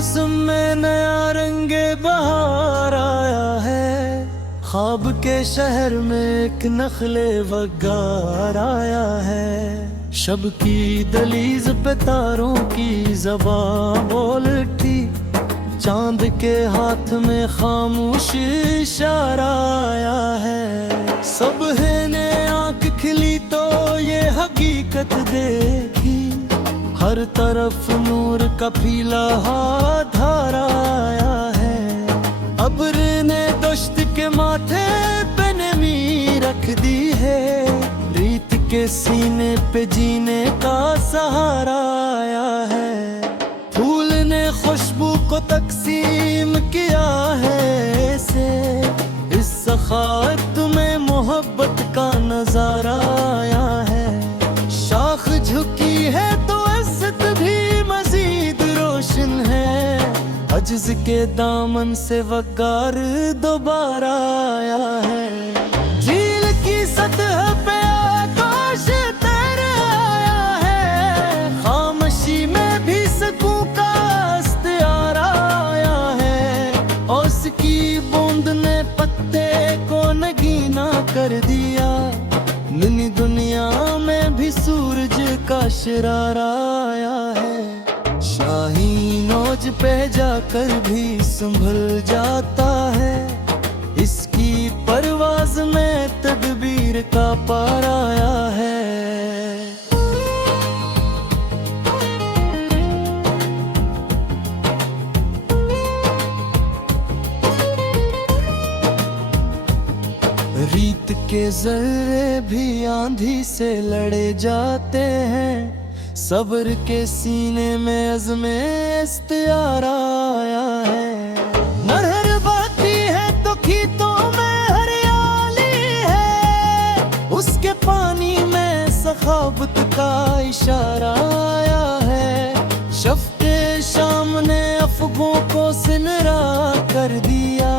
मौसम में नया रंगे बहार आया है। ख्वाब के शहर में एक नखले वगार आया है। शब की दलीज पे तारों की ज़बां बोल उठी, चांद के हाथ में खामोश इशारा आया है। सुबह ने आंख खिली तो ये हकीकत देखी, हर तरफ नूर का पीला धारा आया है। अब्र ने दोस्त के माथे पे नमी रख दी है, रीत के सीने पे जीने का सहारा आया है। फूल ने खुशबू को तकसीम किया है ऐसे, इस सखावत में मोहब्बत का नजारा आया है। शाख झुकी है तो इज्जत भी मजीद रोशन है, अज्ज के दामन से वकार दोबारा आया है। झील की सतह पे आकाश तैर आया है, खामोशी में भी सुकून का इस्तिआरा आया है। और उसकी बूंद ने पत्ते को नगीना कर दिया, नई दुनिया में भी सूरज का शरारा आया है। शाहीन ओज पे जाकर भी संभल जाता है, इसकी परवाज में तदबीर का पार आया है। रीत के जर्रे भी आंधी से लड़े जाते हैं, सब्र के सीने में अज़्मे इस्तिआरा आया है। नहर बहती है तो खेतों में हरियाली है, उसके पानी में सखावत का इशारा आया है। शफ़क़े शाम ने अफ़गों को सिनरा कर दिया,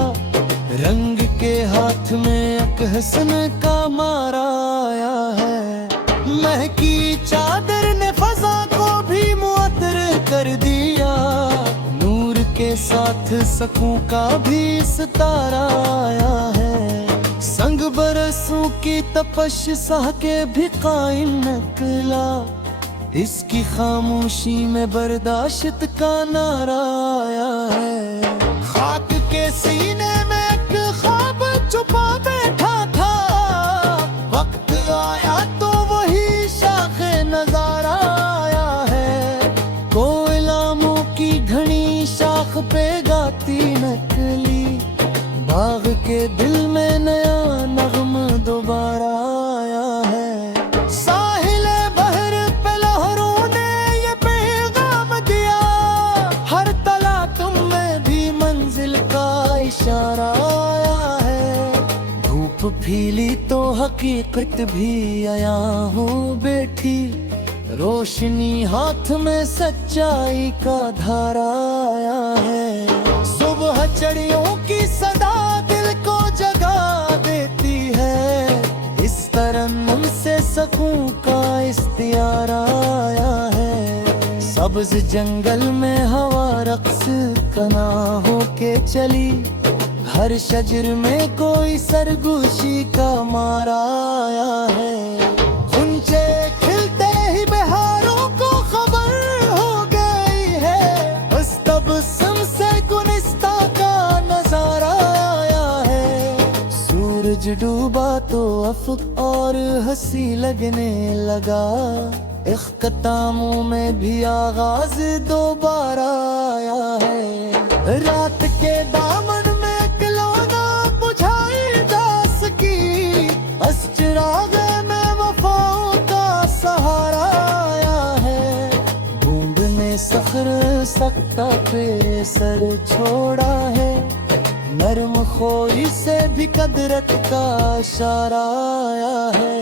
रंग के हाथ में एक हसन का मारा आया है। महकी चादर ने फजा को भी मुअत्तर कर दिया, नूर के साथ सकूं का भी सितारा आया है। संग बरसों की तपश सह के भी कायम निकला, इसकी खामोशी में बर्दाश्त का नारा आया है। खाक के सीने में एक ख्वाब छुपा बैठा था, वक्त आया तो वही शाखे नजारा आया है। कोयलामों की घनी शाख पे गाती नकली, बाग के दिल में नया नगम दोबारा आया है। साहिले बहर पे लहरों ने ये पैगाम दिया, हर तला तुम में भी मंजिल का इशारा आया है। धूप फीली तो हकीकत भी आया हूँ बैठी, रोशनी हाथ में सच्चाई का धारा आया है। सुबह चिड़ियों की सदा दिल को जगा देती है, इस तरन्नुम से सकून का इस्तिआरा आया है। सब्ज जंगल में हवा रक्स कना होके चली, हर शजर में कोई सरगोशी का मारा आया है। गुंजे खिलते ही बहारों को खबर हो गई है, उस तबस्सुम से गुलिस्ता का नजारा आया है। सूरज डूबा तो अफक और हंसी लगने लगा, इख्तितामों में भी आगाज दोबारा आया है। रात के दामन में खिलौना बुझाई जा सकी, बस चिराग में वफाओं का सहारा आया है। बूंद ने सखर सख्ता पे सर छोड़ा है, नरम खोई से भी कदरत का इशारा आया है।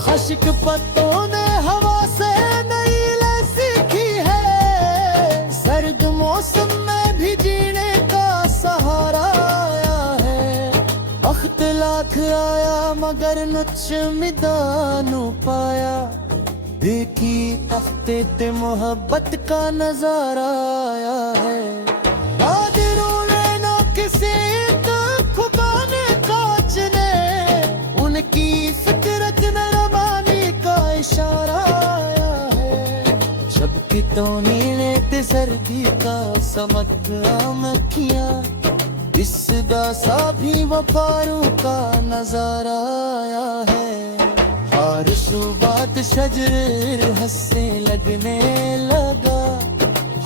खश्क पत्तों ने हवा से नई ले सीखी है, सर्द मौसम में भी जीने का सहारा आया है। अख्तिलाफ आया मगर नुच मिदानू पाया, देखी तख्ते ते मोहब्बत का नजारा आया है। कादिरों ने ना किसी को खुबाने कांच ने, उनकी फितरत में रवानी का इशारा आया है। जबकि तोनीने ते सर्दी का समक आमखिया, इस दासा भी वफारों का नजारा आया है। हर सुबात शजर हंसने लगने लगा,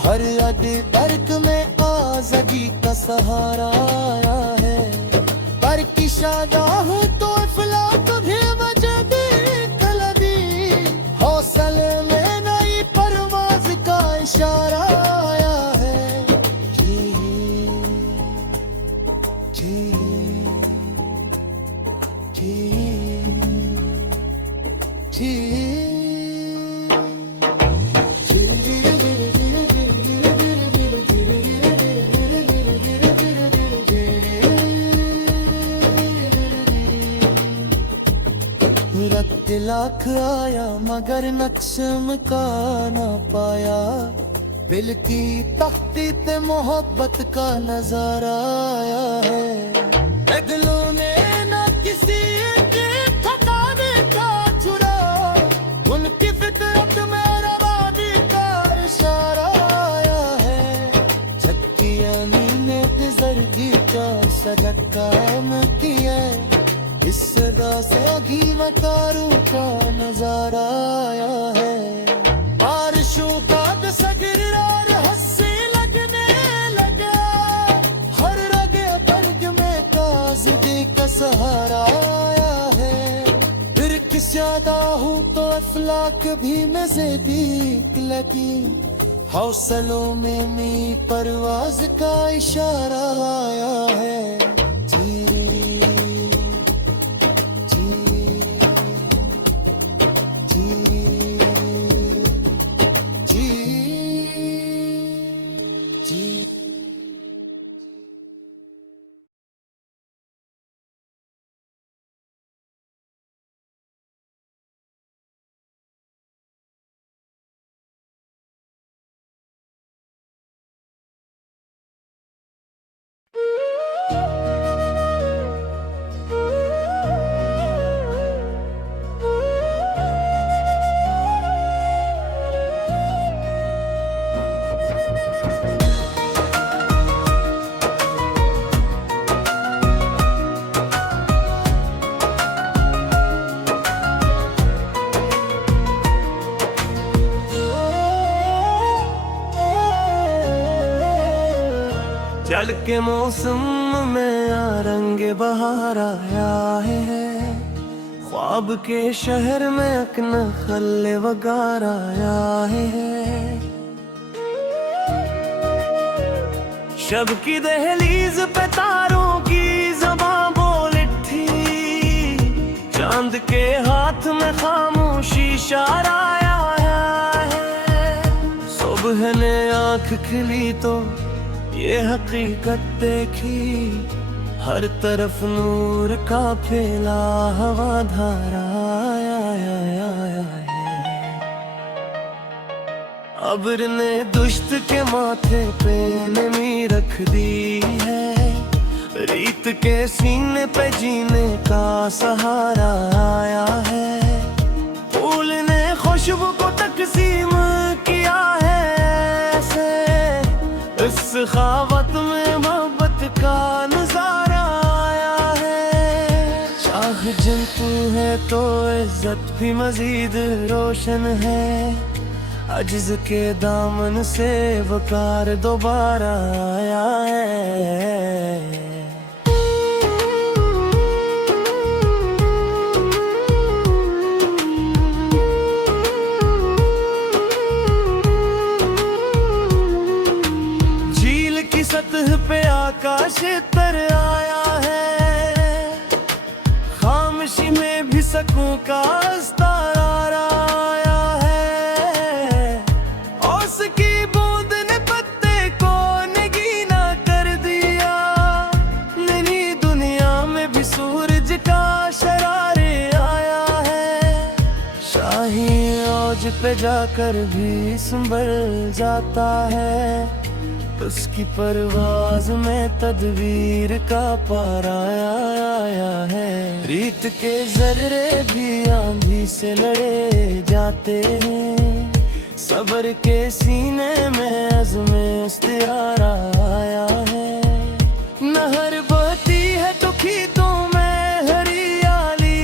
हर अद बर्क में आज़ादी का सहारा आया है। पर की शादा हूँ तो इफलाक भी वजदी कलबी, हौसले में नई परवाज का इशारा आया है। रक्त लाख आया मगर नक्शम का ना पाया, दिल की तख्ती ते मोहब्बत का नजारा आया है। दिलों ने ना किसी के ठिकाने का छुड़ा, उनकी फितरत में रवानी का इशारा आया है। छक्की ने तिजरगी का सजग काम किया, इस सदा से वकारों का नजारा आया है। बारिशों का सगरार हंसी लगने लगा, हर रगे बर्ग में ताज़गी का सहारा आया है। फिर किस ज्यादा हूँ तो अफलाक भी नज़दीक लगी, हौसलों में मी परवाज का इशारा आया है। चल के मौसम में रंग बहार आया है, ख्वाब के शहर में अकन खल्ले वगार आया है। शब की दहलीज पे तारों की ज़बां बोल उठी, चांद के हाथ में खामोशी इशारा आया है। सुबह ने आँख खिली तो ये हकीकत देखी, हर तरफ नूर का फैला हवा धारा आया है। अब्र ने दुश्त के माथे पे नमी रख दी है, रीत के सीने पे जीने का सहारा आया है। फूल ने खुशबू को तकसीम किया है, इस खावत में मोहब्बत का नजारा आया है। चाह जंतु है तो इज्जत भी मजीद रोशन है, अज्ज के दामन से वकार दोबारा आया है। सतह पे आकाश तर आया है, खामोशी में भी सकूं का अस्तारा आया है। ओस की बूंद ने पत्ते को नगीना कर दिया, नई दुनिया में भी सूरज का शरारे आया है। शाही औज पे जाकर भी संभल जाता है। उसकी परवाज में तदबीर का पारा आया है। रीत के जर्रे भी आंधी से लड़े जाते हैं, सब्र के सीने में अज़्म इख्तियार आया है। नहर बहती है तो खीतों में हरियाली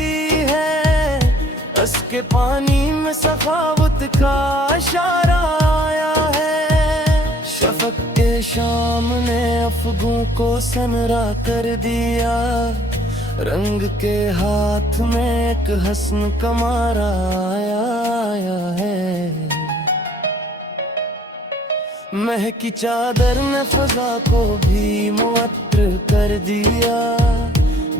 है, उसके पानी में सखावत का इशारा आया है। शफक के शाम ने अफगों को सनरा कर दिया, रंग के हाथ में एक हसन कमारा आया है। महकी चादर ने फजा को भी मुअत्तर कर दिया,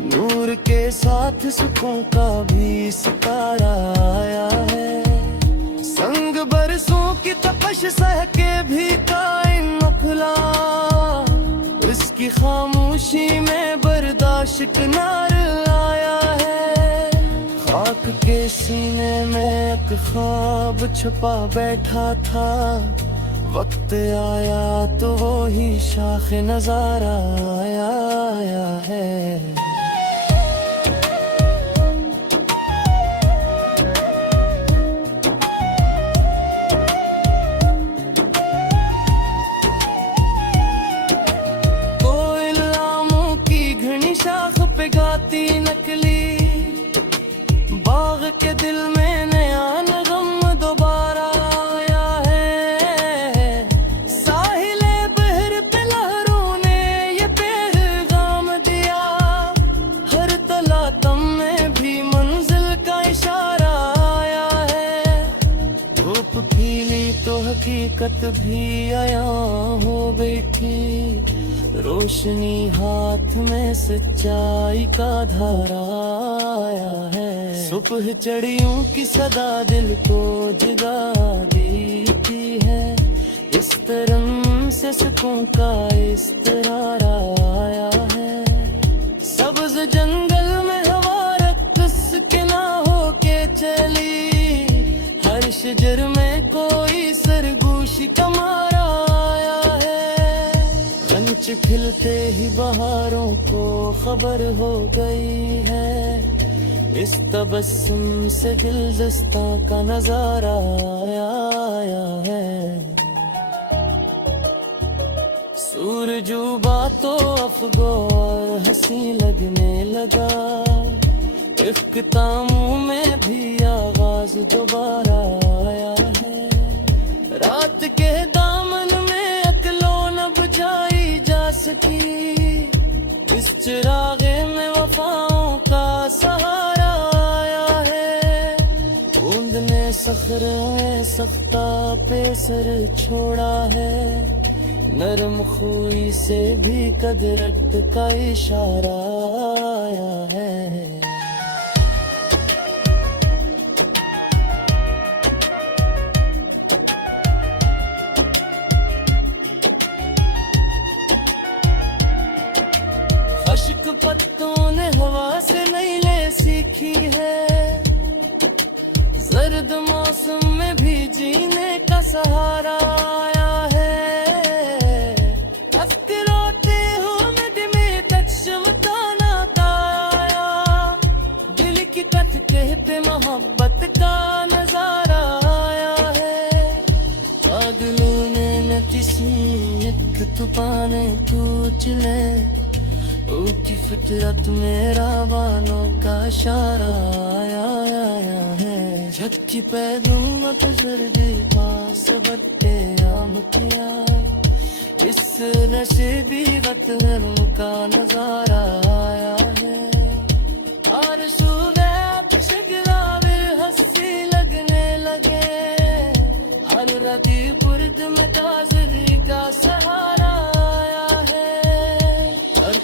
नूर के साथ सुखों का भी सितारा आया है। संग बरसों की तपश सह के भी कायम मुखला, उसकी खामोशी में बर्दाश्त नार आया है। खाक के सीने में एक ख्वाब छुपा बैठा था, वक्त आया तो वो ही शाख नजारा आया है। कोयलामों की घनी शाख पे गाती नकली, बाग के दिल में नया नगम दोबारा आया है। साहिले बहर पे लहरों ने ये पैगाम दिया, हर तलातम में भी मंजिल का इशारा आया है। धूप खिली तो हकीकत भी आया हो बैठी, रोशनी हाथ में सच्चाई का धारा आया है। सुबह चड़ियों की सदा दिल को जगा देती है, इस तरह से सुकून का इस्तरार आया है। सब्ज जंगल में हवा रक्स के ना हो के चली, हर शजर में कोई सरगोशी का मारा आया है। गंच खिलते ही बहारों को खबर हो गई है, इस तबस्सुम से दिलदस्ता का नजारा आया है। सूरज उबा तो अफगो और हंसी लगने लगा, इख्तितामों में भी आगाज दोबारा आया है। रात के दामन में अकलो न बुझाई जा सकी, इस चिरागे में वफाओं का सहारा आया है। बूंद ने सखर में सख्ता पे सर छोड़ा है, नरम खुई से भी कदरत का इशारा आया है। अश्क पत्तों ने हवा से नई ले सीखी है, जर्द मौसम में भी जीने का सहारा आया है। अफ्कराते हो नदमे तक शमताना ताया, दिल की कथ कहते मोहब्बत का नजारा आया है। बादलों ने न किसी एक तूफान पूछ ले, ऊटी फितरत में रावानों का इशारा आया है। छत की पैदुम तजर्बे पास बट्टे आम किया, इस नशेबी वतन का नजारा आया है। और सुबह शिगरावे हंसी लगने लगे, हर रदी बुर्द में ताजगी का सहारा आया है।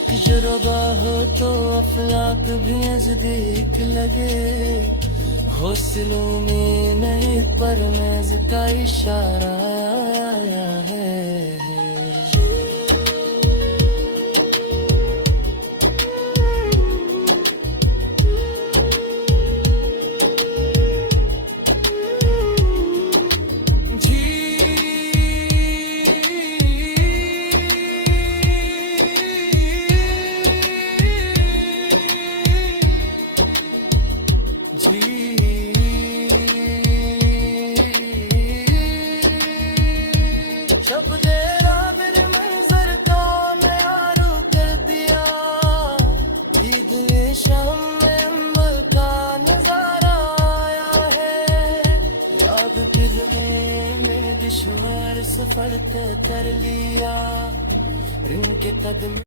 तजुर्बा हो तो अफलाक भी नजदीक लगे, हौसलों में नए परमेज़ का इशारा आया है। पल कर लिया रिंग के कदम